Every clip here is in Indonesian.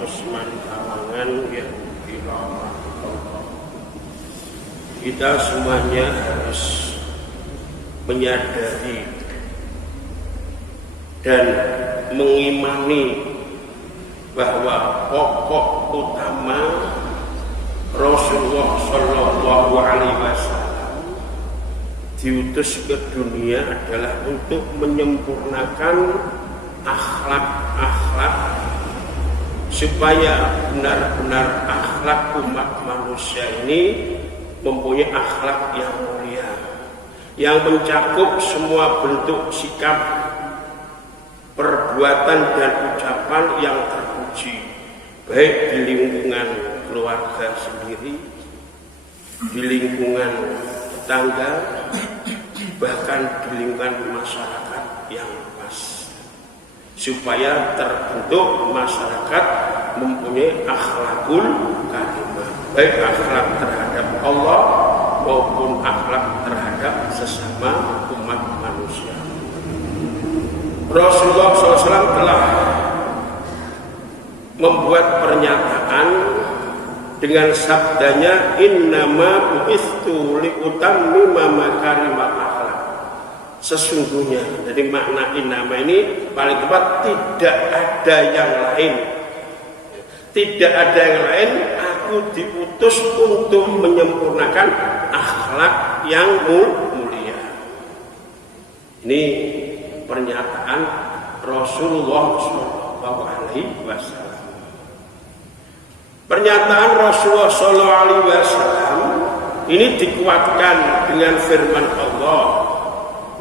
Usman Tawangan yang dirahmati Allah. Kita semuanya harus menyadari dan mengimani bahwa pokok utama Rasulullah Shallallahu Alaihi Wasallam diutus ke dunia adalah untuk menyempurnakan akhlak-akhlak supaya benar-benar akhlak umat manusia ini mempunyai akhlak yang mulia, yang mencakup semua bentuk sikap, perbuatan dan ucapan yang terpuji, baik di lingkungan keluarga sendiri, di lingkungan tetangga, bahkan di lingkungan masyarakat yang luas, supaya terbentuk masyarakat mempunyai akhlakul karimah, baik akhlak terhadap Allah maupun akhlak terhadap sesama umat manusia. Rasulullah SAW telah membuat pernyataan dengan sabdanya, innama bu'istu liutammima makarimal akhlak. Sesungguhnya, jadi makna innama ini paling tepat, tidak ada yang lain. Tidak ada yang lain, aku diutus untuk menyempurnakan akhlak yang mulia. Ini pernyataan Rasulullah SAW. Pernyataan Rasulullah SAW ini dikuatkan dengan firman Allah,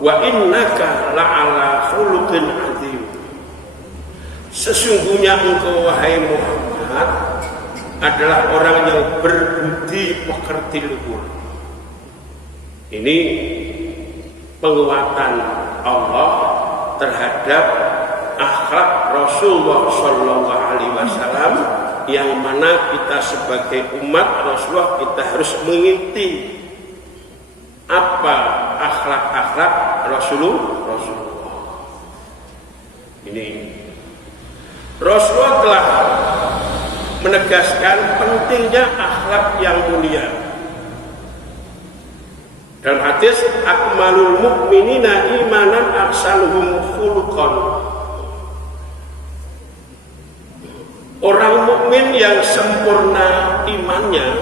wa innaka la'ala khuluqin azim. Sesungguhnya engkau wahai Muhammad adalah orang yang berbudi pekerti luhur. Ini penguatan Allah terhadap akhlak Rasulullah Shallallahu Alaihi Wasallam, yang mana kita sebagai umat Rasulullah kita harus mengikuti apa akhlak-akhlak Rasulullah. Ini Rasulullah telah menegaskan pentingnya akhlak yang mulia. Dalam hadis, akmalul mu'minina imanan aksaluhum khuluqan. Orang mukmin yang sempurna imannya,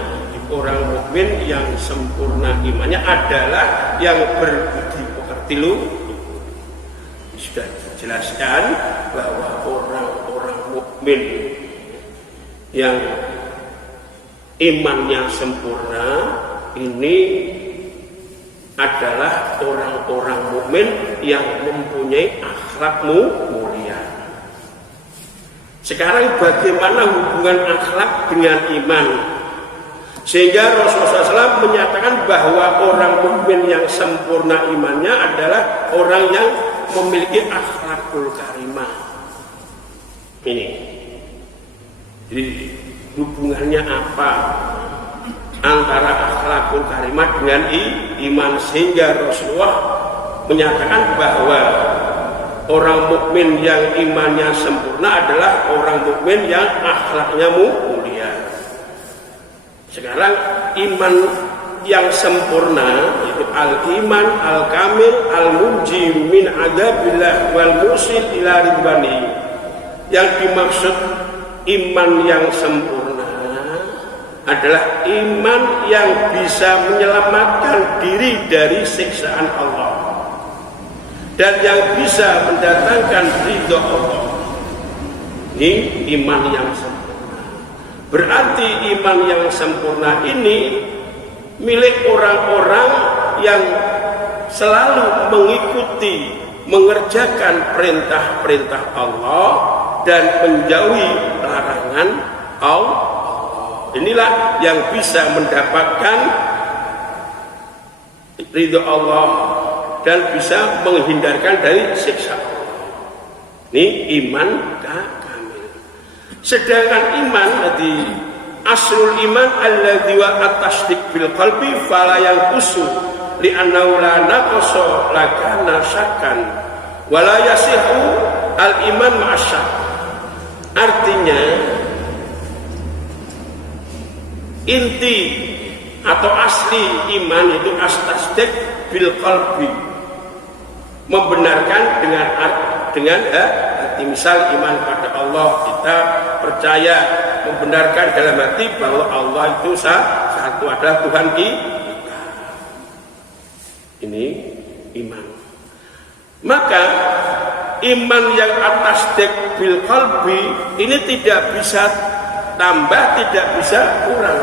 orang mukmin yang sempurna imannya adalah yang berbudi pekerti luhur. Sudah dijelaskan bahwa orang-orang mukmin yang imannya sempurna ini adalah orang-orang mukmin yang mempunyai akhlak mulia. Sekarang bagaimana hubungan akhlak dengan iman? Sehingga Rasulullah SAW menyatakan bahwa orang mukmin yang sempurna imannya adalah orang yang memiliki akhlakul karimah. Ini. Jadi hubungannya apa antara akhlakul karimah dengan iman, sehingga Rasulullah menyatakan bahwa orang mukmin yang imannya sempurna adalah orang mukmin yang akhlaknya mulia. Sekarang iman yang sempurna itu al-iman al-kamil al-munji min adzabillah wal musil ila ridwani. Yang dimaksud iman yang sempurna adalah iman yang bisa menyelamatkan diri dari siksaan Allah dan yang bisa mendatangkan ridho Allah. Ini iman yang sempurna. Berarti iman yang sempurna ini milik orang-orang yang selalu mengikuti, mengerjakan perintah-perintah Allah dan menjauhi larangan Allah. Inilah yang bisa mendapatkan ridho Allah dan bisa menghindarkan dari siksa Allah. Ini iman kamil. Sedangkan iman tadi asrul iman alladzi wa at-tasdiq bil qalbi fala yanqusu li'annahu la naqasa lakana syakkan wa la yasihu al iman ma'asyak. Artinya inti atau asli iman itu as-tasdiq bil qalbi, membenarkan dengan hati. Misal iman pada Allah, kita percaya membenarkan dalam hati bahwa Allah itu satu, adalah Tuhan kita. Ini iman. Maka iman yang at-tasdiq bil qalbi ini tidak bisa tambah, tidak bisa kurang.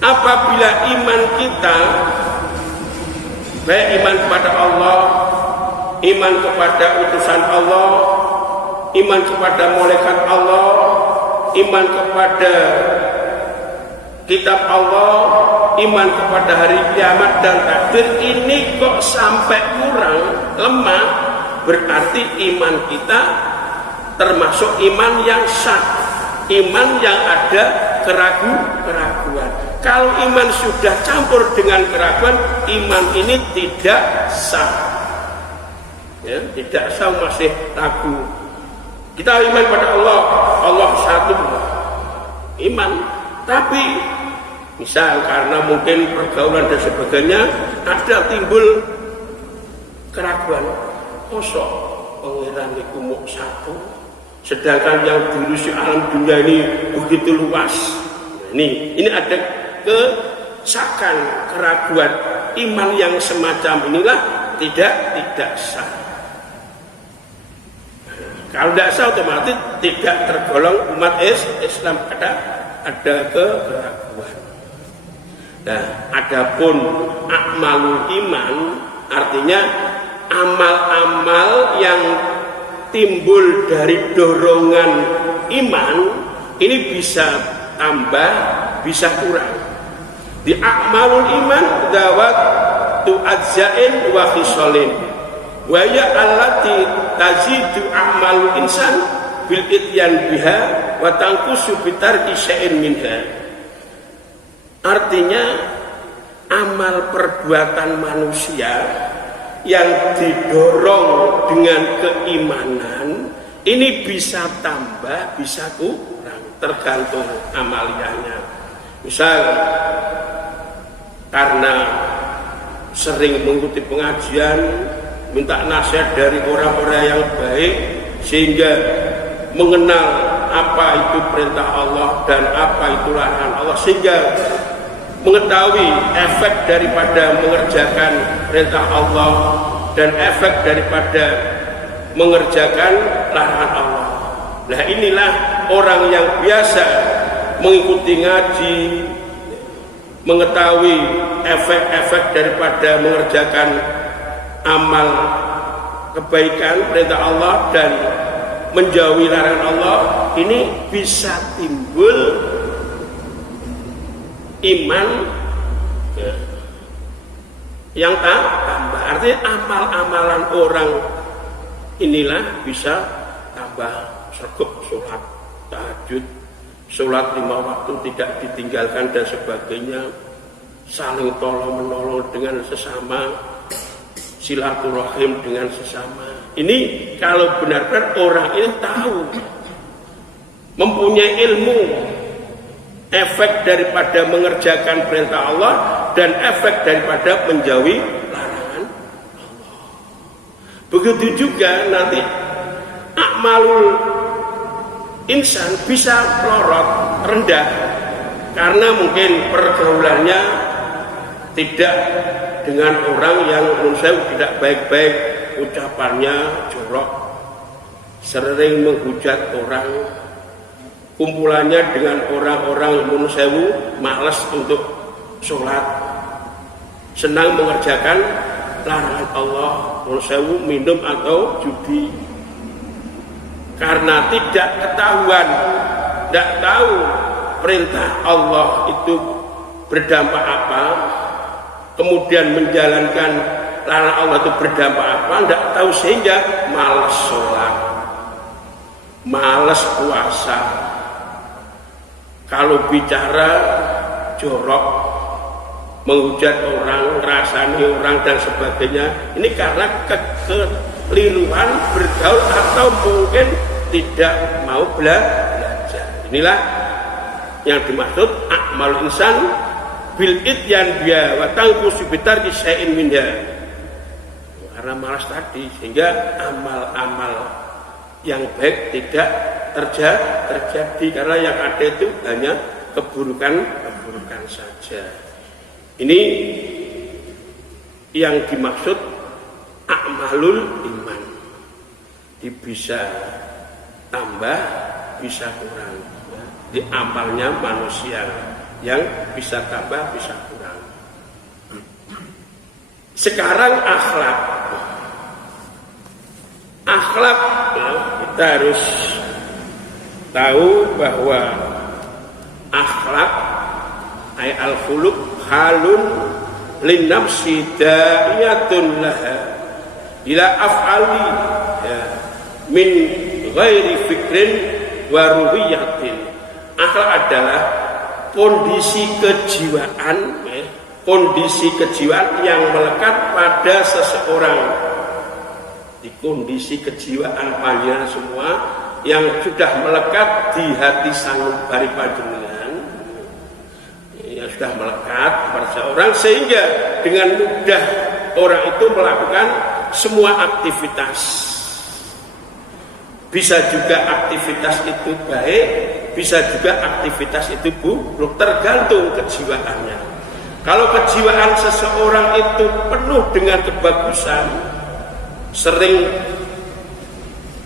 Apabila iman kita, baik iman kepada Allah, iman kepada utusan Allah, iman kepada malaikat Allah, iman kepada kitab Allah, iman kepada hari kiamat dan takdir, ini kok sampai kurang, lemah, berarti iman kita termasuk iman yang sah, iman yang ada keraguan. Kalau iman sudah campur dengan keraguan, iman ini tidak sah, ya, tidak sah, masih ragu. Kita iman pada Allah, Allah satu, iman. Tapi misal karena mungkin pergaulan dan sebagainya ada timbul keraguan, kosok pengiran iku mung satu, sedangkan yang dulu si alam dunia ini begitu luas. Ini ada kesakan, keraguan. Iman yang semacam inilah tidak sah. Kalau tidak sah, otomatis tidak tergolong umat Islam, ada keraguan. Nah, adapun akmalul iman artinya amal-amal yang timbul dari dorongan iman ini bisa tambah, bisa kurang. Di akmalul iman dawat tu ajzain wa khisalin wa ya allati tazidu a'malul insan bil ityan biha wa tanqusu bi tarki syai'in minha. Artinya amal perbuatan manusia yang didorong dengan keimanan ini bisa tambah, bisa kurang, tergantung amaliyahnya. Misal karena sering mengikuti pengajian, minta nasihat dari orang-orang yang baik, sehingga mengenal apa itu perintah Allah dan apa itu larangan Allah, sehingga mengetahui efek daripada mengerjakan perintah Allah dan efek daripada mengerjakan larangan Allah. Nah, inilah orang yang biasa mengikuti ngaji, mengetahui efek-efek daripada mengerjakan amal kebaikan perintah Allah dan menjauhi larangan Allah, ini bisa timbul iman yang tambah. Artinya amal-amalan orang inilah bisa tambah, sregep, sholat tahajud, sholat 5 waktu tidak ditinggalkan dan sebagainya, saling tolong menolong dengan sesama, silaturahim dengan sesama. Ini kalau benar-benar orang ini tahu, mempunyai ilmu efek daripada mengerjakan perintah Allah dan efek daripada menjauhi larangan Allah. Begitu juga nanti akmalul insan bisa melorot, rendah, karena mungkin pergaulannya tidak dengan orang yang menurut saya tidak baik-baik, ucapannya jorok, sering menghujat orang, kumpulannya dengan orang-orang menurut saya malas untuk sholat, senang mengerjakan larangan Allah, menurut saya minum atau judi. Karena tidak ketahuan, tidak tahu perintah Allah itu berdampak apa, kemudian menjalankan larangan Allah itu berdampak apa, tidak tahu, sehingga malas sholat, malas puasa, kalau bicara jorok, menghujat orang, ngerasani orang dan sebagainya. Ini karena kekeliruan bergaul atau mungkin tidak mau belajar. Inilah yang dimaksud a'mal insan bil ityan biya wa tangkusu bitar syai'in minha, karena malas tadi sehingga amal-amal yang baik tidak terjadi karena yang ada itu hanya keburukan saja. Ini yang dimaksud a'malul iman. Bisa tambah, bisa kurang. Di amalnya manusia yang bisa tambah, bisa kurang. Sekarang akhlak ya, kita harus tahu bahwa akhlak ay al-khuluq halun lin nafsi da'iyatun laha ila af'ali ya, min ghairi fikrin wa ruhiyatin. Akhlak adalah kondisi kejiwaan ya, kondisi kejiwaan yang melekat pada seseorang. Di kondisi kejiwaan panjenengan semua yang sudah melekat di hati sanubari panjenengan, yang sudah melekat pada seseorang sehingga dengan mudah orang itu melakukan semua aktivitas. Bisa juga aktivitas itu baik, bisa juga aktivitas itu buruk, tergantung kejiwaannya. Kalau kejiwaan seseorang itu penuh dengan kebagusan, sering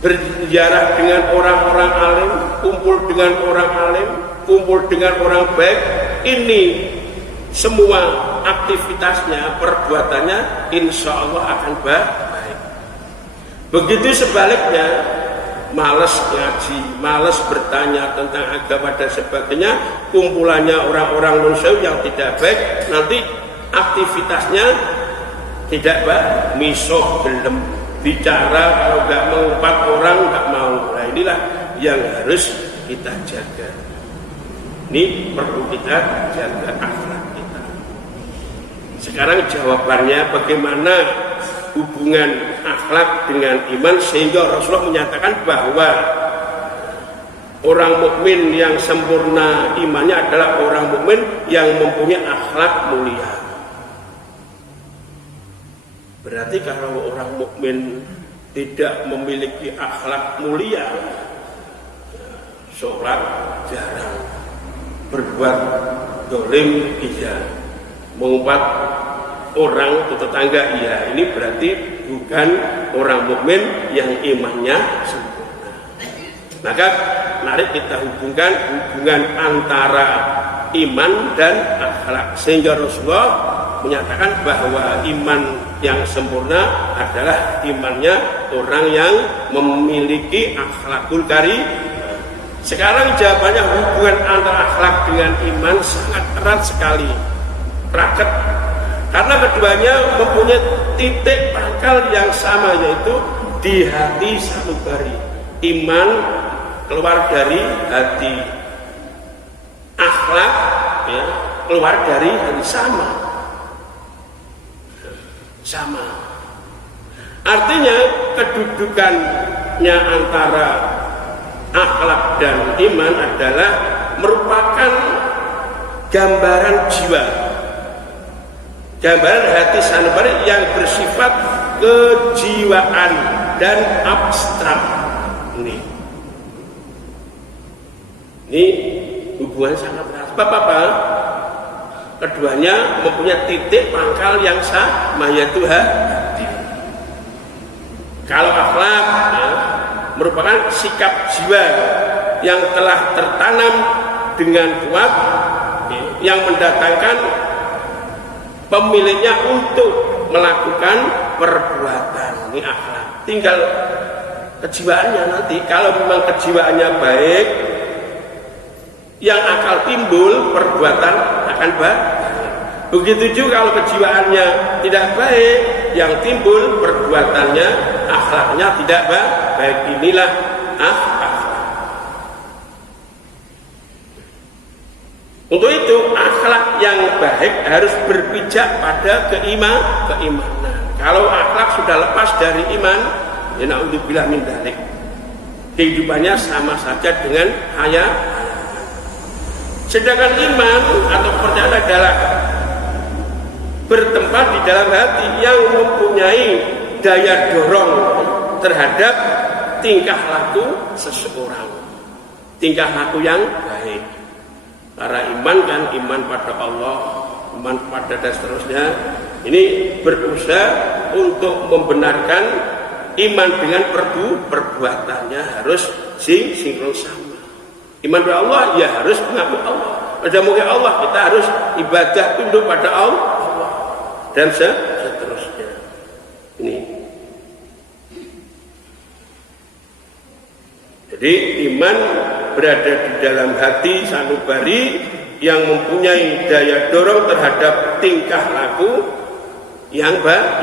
berziarah dengan orang-orang alim, kumpul dengan orang alim, kumpul dengan orang baik, ini semua aktivitasnya, perbuatannya insya Allah akan baik. Begitu sebaliknya, malas ngaji, malas bertanya tentang agama dan sebagainya, kumpulannya orang-orang non-Muslim yang tidak baik, nanti aktivitasnya tidak baik, misuh, gelem, bicara, kalau nggak mengumpat orang nggak mau. Nah inilah yang harus kita jaga. Ini perlu kita jaga akhlak kita. Sekarang jawabannya bagaimana hubungan akhlak dengan iman, sehingga Rasulullah menyatakan bahwa orang mukmin yang sempurna imannya adalah orang mukmin yang mempunyai akhlak mulia. Berarti kalau orang mukmin tidak memiliki akhlak mulia, sholat jarang, berbuat dolim iya, mengumpat orang atau tetangga iya, ini berarti bukan orang mukmin yang imannya sempurna. Maka mari kita hubungkan hubungan antara iman dan akhlak, sehingga Rasulullah menyatakan bahwa iman yang sempurna adalah imannya orang yang memiliki akhlakul karim. Sekarang jawabannya, hubungan antara akhlak dengan iman sangat erat sekali, raket. Karena keduanya mempunyai titik pangkal yang sama, yaitu di hati sanubari. Iman keluar dari hati, akhlak ya, keluar dari hati, sama. Artinya kedudukannya antara akhlak dan iman adalah merupakan gambaran jiwa, gambaran hati sanubari yang bersifat kejiwaan dan abstrak. Ini hubungan sangat erat. Apa? Keduanya mempunyai titik pangkal yang sama, yaitu hati. Kalau akhlak ya, merupakan sikap jiwa yang telah tertanam dengan kuat ya, yang mendatangkan pemiliknya untuk melakukan perbuatan. Ini akhlak. Tinggal kejiwaannya nanti. Kalau memang kejiwaannya baik, yang akal timbul perbuatan akan baik. Begitu juga kalau kejiwaannya tidak baik, yang timbul perbuatannya, akhlaknya tidak baik. Inilah akhlak. Untuk itu akhlak yang baik harus berpijak pada keimanan. Kalau akhlak sudah lepas dari iman, ya na'udzubillah min dzalik, kehidupannya sama saja dengan hayat. Sedangkan iman atau percaya adalah bertempat di dalam hati yang mempunyai daya dorong terhadap tingkah laku seseorang, tingkah laku yang baik. Para iman kan iman pada Allah, iman pada dan seterusnya, ini berusaha untuk membenarkan iman dengan perbuatannya harus sinkron sama. Iman pada Allah ya harus mengakui Allah. Pada muka Allah kita harus ibadah tunduk pada Allah dan seterusnya. Ini. Jadi iman berada di dalam hati sanubari yang mempunyai daya dorong terhadap tingkah laku yang baik.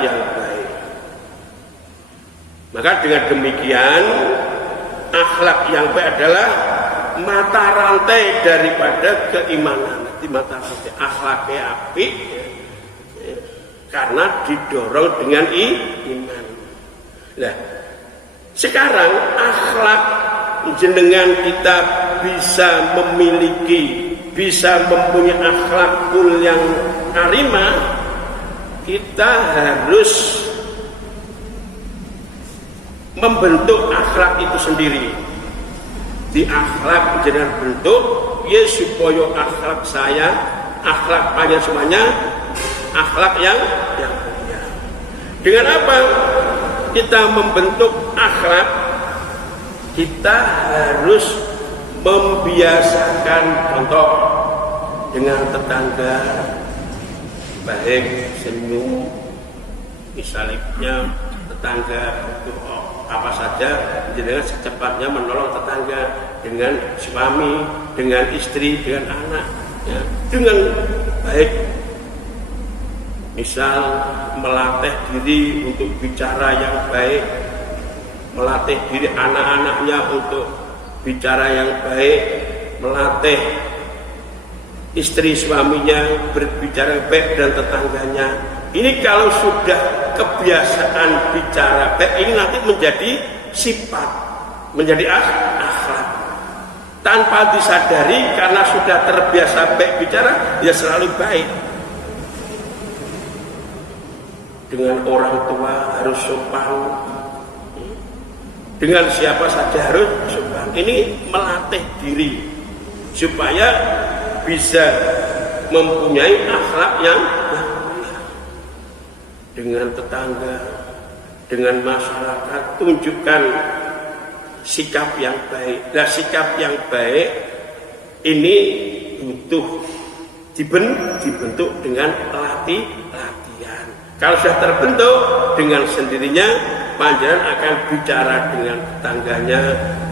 Maka dengan demikian akhlak yang baik adalah mata rantai daripada keimanan. Di mata rantai akhlaknya apik karena didorong dengan iman. Nah, sekarang akhlak jenengan kita bisa memiliki, bisa mempunyai akhlakul yang karimah, kita harus membentuk akhlak itu sendiri. Di akhlak jenengan bentuk ya supaya akhlak saya, akhlak panjang semuanya akhlak yang mulia. Dengan apa kita membentuk akhlak? Kita harus membiasakan contoh dengan tetangga baik senyum, misalnya tetangga itu apa saja dengan secepatnya menolong tetangga, dengan suami, dengan istri, dengan anak ya, dengan baik. Misal melatih diri untuk bicara yang baik, melatih diri anak-anaknya untuk bicara yang baik, melatih istri suaminya berbicara baik dan tetangganya. Ini kalau sudah kebiasaan bicara baik, ini nanti menjadi sifat, menjadi akhlak. Tanpa disadari karena sudah terbiasa baik bicara, ya selalu baik. Dengan orang tua harus sopan, dengan siapa saja harus sopan. Ini melatih diri supaya bisa mempunyai akhlak yang mulia. Dengan tetangga, dengan masyarakat, tunjukkan sikap yang baik. Nah, sikap yang baik ini butuh dibentuk dengan latihan. Kalau sudah terbentuk, dengan sendirinya panjenengan akan bicara dengan tetangganya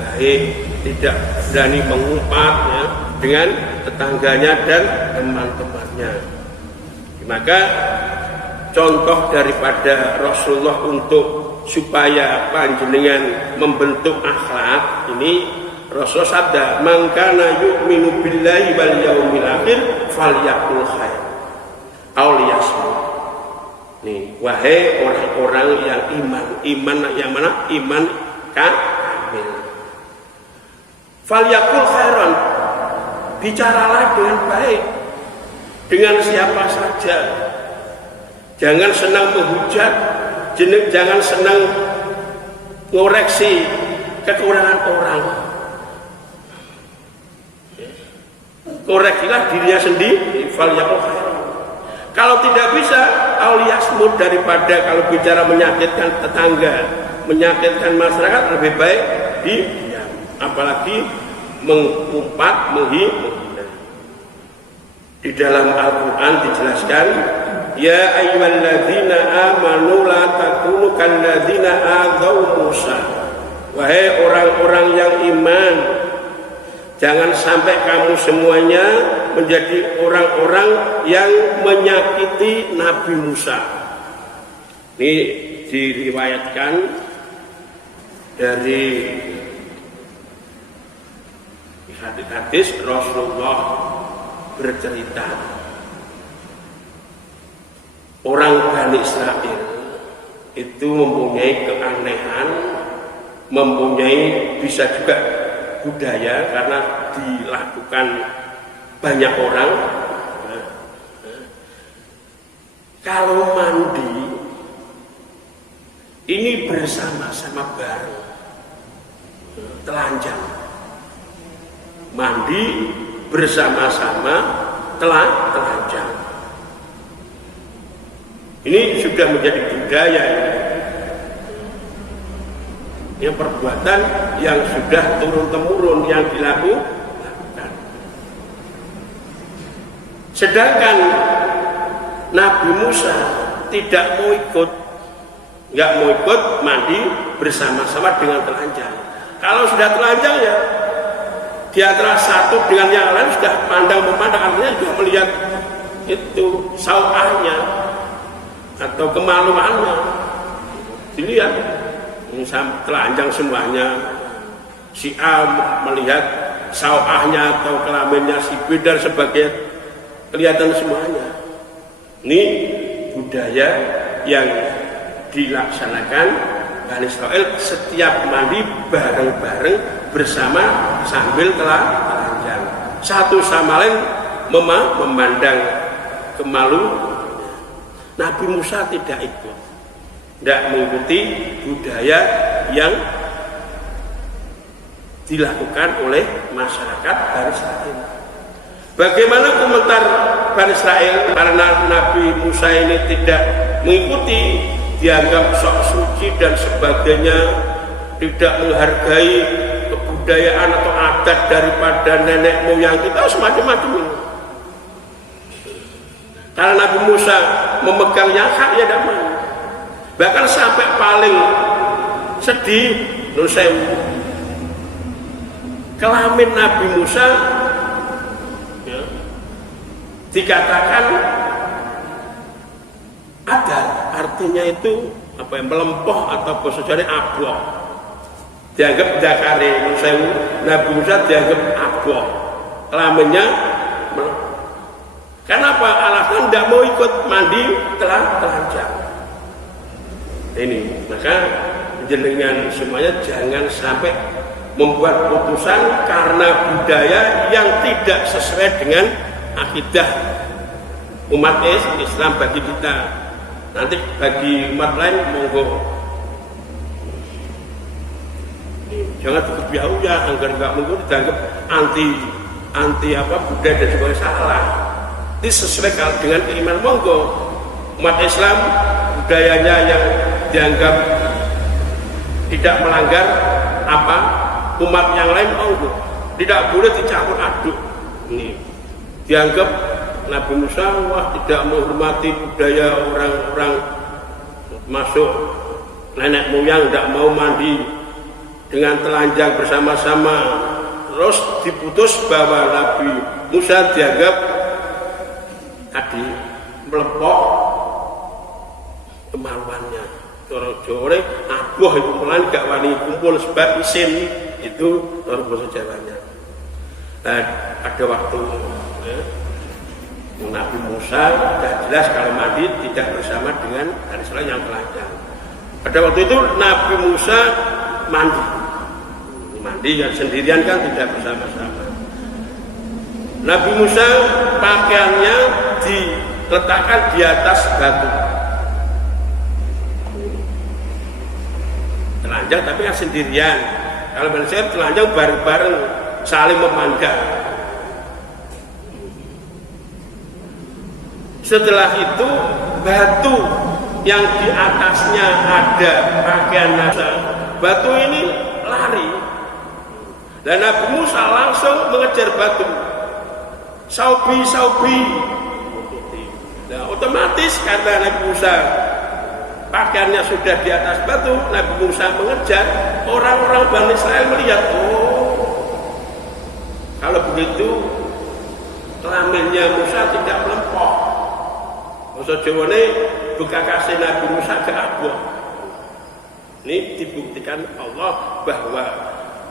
baik, tidak berani mengumpat ya, dengan tetangganya dan teman-temannya. Maka contoh daripada Rasulullah untuk supaya panjenengan membentuk akhlak ini, Rasul sabda, "Man kana yu'minu billahi wal yaumil akhir falyaqul khair aw liyasmut." Nih, wahai orang-orang yang iman yang mana? Iman kamil. Falyaqul khairan, bicaralah dengan baik dengan siapa saja. Jangan senang menghujat, jangan senang ngoreksi kekurangan orang. Koreksilah dirinya sendiri. Falyaqul khairan. Kalau tidak bisa, auliyasmud, daripada kalau bicara menyakitkan tetangga, menyakitkan masyarakat, lebih baik diam. Apalagi mengumpat, menghina. Di dalam Al-Quran dijelaskan, ya ayyuhalladzina amanu la takunu kalladzina adzaw Musa. Wahai orang-orang yang iman, jangan sampai kamu semuanya menjadi orang-orang yang menyakiti Nabi Musa. Ini diriwayatkan dari hadis Rasulullah bercerita, orang Bani Israel itu mempunyai keanehan, mempunyai bisa juga budaya karena dilakukan banyak orang kalau mandi ini bersama-sama bareng, telanjang. Mandi bersama-sama telanjang. Ini sudah menjadi budaya ini. Yang perbuatan yang sudah turun-temurun yang dilakukan. Sedangkan Nabi Musa tidak mau ikut, nggak mau ikut mandi bersama-sama dengan telanjang. Kalau sudah telanjang ya di antara satu dengan yang lain sudah pandang memandang, artinya juga melihat itu sawahnya atau kemaluannya dilihat. Telanjang semuanya, si A melihat sawahnya atau kelaminnya si B dan sebagainya, kelihatan semuanya. Ini budaya yang dilaksanakan Bani Israel setiap mandi bareng-bareng bersama sambil telanjang, satu sama lain memandang kemalu. Nabi Musa tidak ikut, tidak mengikuti budaya yang dilakukan oleh masyarakat Bani Israel. Bagaimana komentar Bani Israel karena Nabi Musa ini tidak mengikuti, dianggap sok suci dan sebagainya, tidak menghargai kebudayaan atau adat daripada nenek moyang kita, semacam-macam ini. Karena Nabi Musa memegang yang hak, ya tidak mau. Bahkan sampai paling sedih, kelamin Nabi Musa ya, dikatakan ada, artinya itu apa yang melempoh atau bahasa Jawa abloh. Dianggap dakare Nabi Musa dianggap abloh, kelaminnya melempoh. Kenapa? Alasan tidak mau ikut mandi telanjang. Ini maka jenengan semuanya jangan sampai membuat putusan karena budaya yang tidak sesuai dengan akidah umat Islam bagi kita. Nanti bagi umat lain monggo jangan cukup jauh ya, agar nggak monggo dianggap anti apa budaya dan sebagainya, salah. Disesuaikan dengan keimanan, monggo umat Islam budayanya yang dianggap tidak melanggar apa umat yang lain, monggo tidak boleh dicampur aduk. Ini dianggap Nabi Musa wah tidak menghormati budaya orang-orang, masuk nenek moyang tidak mau mandi dengan telanjang bersama-sama, terus diputus bahwa Nabi Musa dianggap tadi melepok kemaluannya. Orang Jawa aboh itu melan gak wani kumpul sebab isin, itu orang bahasa Jawanya. Nah, ada waktu ya, Nabi Musa sudah jelas kalau mandi tidak bersama dengan Bani Israil yang telanjang. Pada waktu itu Nabi Musa mandi yang sendirian kan tidak bersama-sama. Nabi Musa pakaiannya diletakkan di atas batu, telanjang tapi kan sendirian. Kalau Bani Israil telanjang bareng-bareng saling memandang. Setelah itu batu yang di atasnya ada pakaian Musa, batu ini lari dan Nabi Musa langsung mengejar batu. Saubi. Nah, otomatis karena Nabi Musa pakaiannya sudah di atas batu, Nabi Musa mengejar, orang-orang Bani Israil melihat, oh kalau begitu kelaminnya Musa tidak melempoh. Bahasa Jawa ini buka kasih Nabi Musa ke abuh. Ini dibuktikan Allah bahwa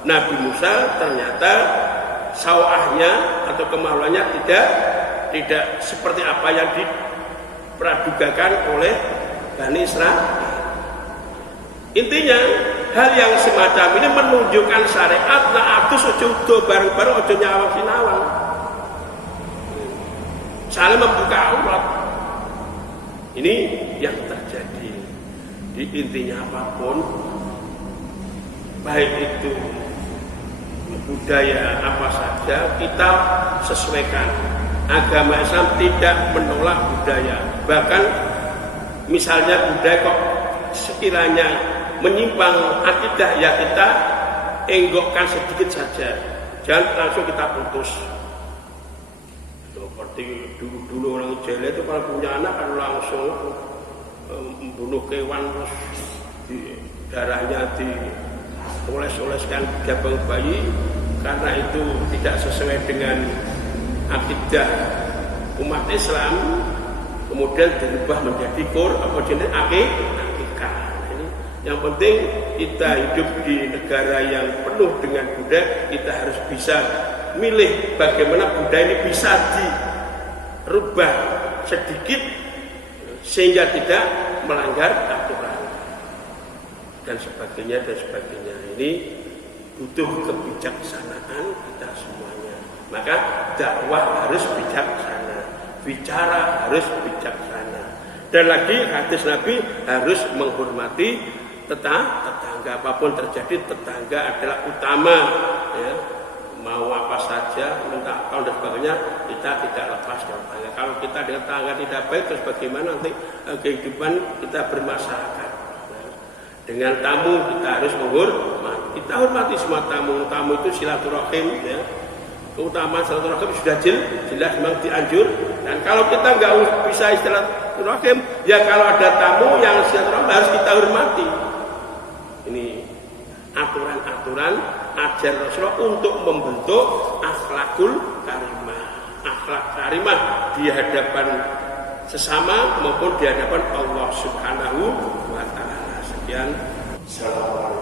Nabi Musa ternyata sawahnya atau kemaluannya tidak seperti apa yang dipradugakan oleh Bani Israil. Intinya hal yang semacam ini menunjukkan syariat nah atus ojo udo bareng-bareng ojo nyawang sinawang. saling membuka aurat. Ini yang terjadi. Di intinya apapun, baik itu budaya apa saja, kita sesuaikan. Agama Islam tidak menolak budaya. Bahkan misalnya budaya kok sekiranya menyimpang akidah, ya kita enggokkan sedikit saja. Jangan langsung kita putus. Seperti dulu orang Jawa itu kalau punya anak kan langsung membunuh kewan, terus darahnya dioles-oleskan jabang bayi, karena itu tidak sesuai dengan akidah umat Islam, kemudian dirubah menjadi jenis akikah. Yang penting kita hidup di negara yang penuh dengan budaya, kita harus bisa milih bagaimana budaya ini bisa dirubah sedikit sehingga tidak melanggar aturan dan sebagainya dan sebagainya. Ini butuh kebijaksanaan kita semuanya. Maka dakwah harus bijaksana, bicara harus bijaksana, dan lagi hadis Nabi harus menghormati tetangga. Apapun terjadi, tetangga adalah utama, ya. Mau apa saja, minta tolong dan sebagainya, kita tidak lepas dari tetangga. Kalau kita dengan tetangga tidak baik, terus bagaimana nanti kehidupan kita bermasyarakat? Dengan tamu kita harus menghormati. Kita hormati semua tamu. Tamu itu silaturahim, ya. Keutamaan silaturahim sudah jelas memang dianjur. Dan kalau kita nggak bisa silaturahim, ya kalau ada tamu yang silaturahim harus kita hormati. Ini aturan-aturan ajar Rasulullah untuk membentuk akhlakul karimah. Akhlak karimah di hadapan sesama maupun di hadapan Allah Subhanahu wa taala. Sekian. Assalamualaikum.